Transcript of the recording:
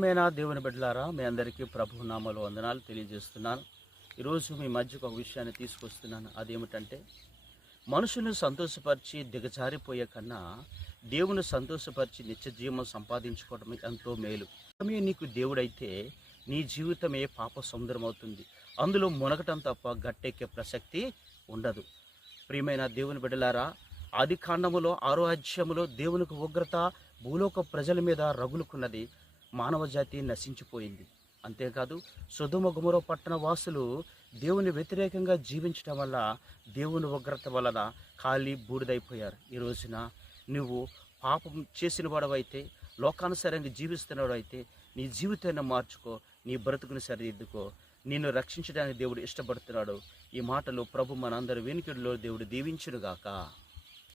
ప్రియమైన దేవుని బిడ్డలారా మీ అందరికీ ప్రభు నామలు వందనాలు తెలియజేస్తున్నాను. ఈరోజు మీ మధ్యకు ఒక విషయాన్ని తీసుకొస్తున్నాను. అదేమిటంటే మనుషులను సంతోషపరిచి దిగజారిపోయే కన్నా దేవుని సంతోషపరిచి నిత్య జీవం సంపాదించుకోవడం ఎంతో మేలు. నీకు దేవుడైతే నీ జీవితమే పాప సుందరమవుతుంది అవుతుంది అందులో మునగటం తప్ప గట్టెక్కే ప్రసక్తి ఉండదు. ప్రియమైన దేవుని బిడ్డలారా ఆది కాండములో ఆరో అధ్యాయములో దేవునికి ఉగ్రత భూలోక ప్రజల మీద రగులుకున్నది. మానవ జాతి నశించిపోయింది. అంతేకాదు సుధుమ గుమరో పట్టణ వాసులు దేవుని వ్యతిరేకంగా జీవించడం వల్ల దేవుని ఉగ్రత వలన ఖాళీ బూడిదైపోయారు. ఈ రోజున నువ్వు పాపం చేసిన వాడవైతే లోకానుసారంగా జీవిస్తున్నవాడైతే నీ జీవితాన్ని మార్చుకో నీ బ్రతుకుని సరిదిద్దుకో నిన్ను రక్షించడానికి దేవుడు ఇష్టపడుతున్నాడు. ఈ మాటలు ప్రభు మనందరి వెనుకడిలో దేవుడు దీవించునుగాక.